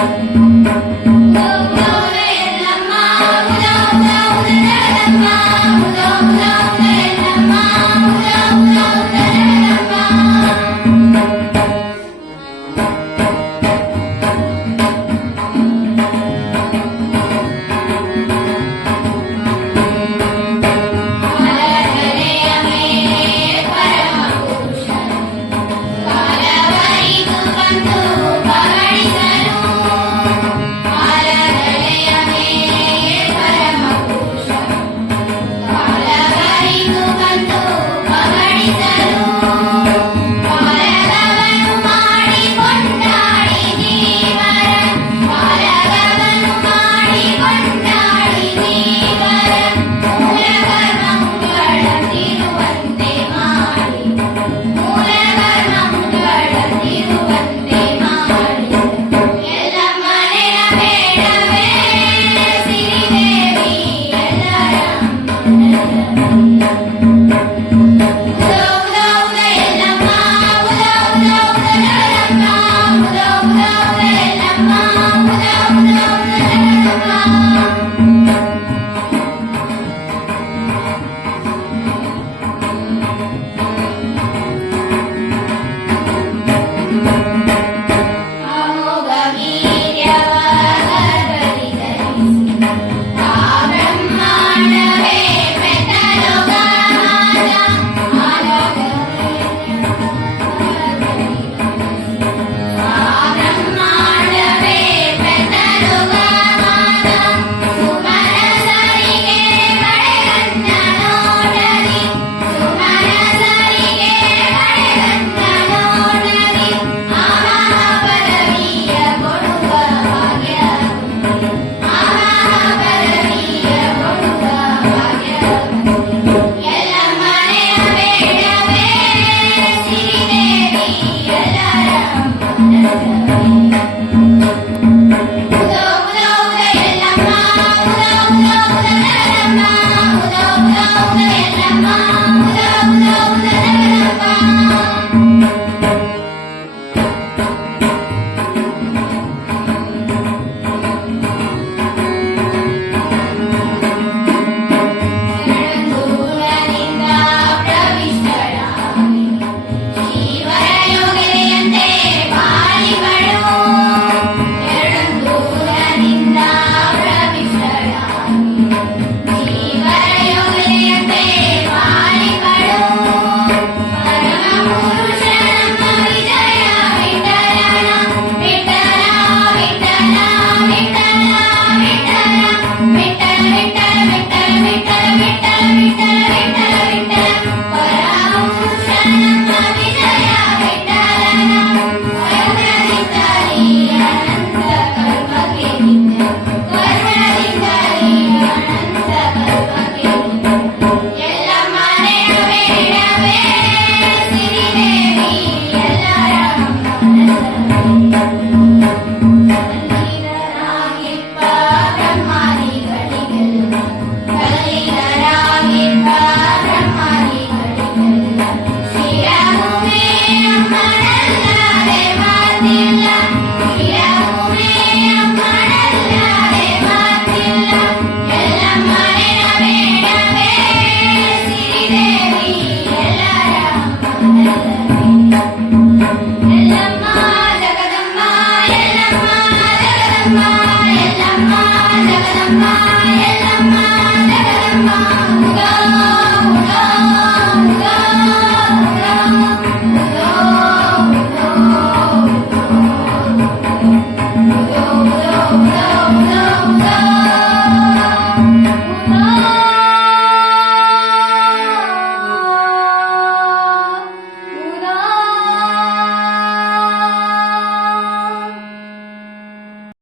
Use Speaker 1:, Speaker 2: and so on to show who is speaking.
Speaker 1: Música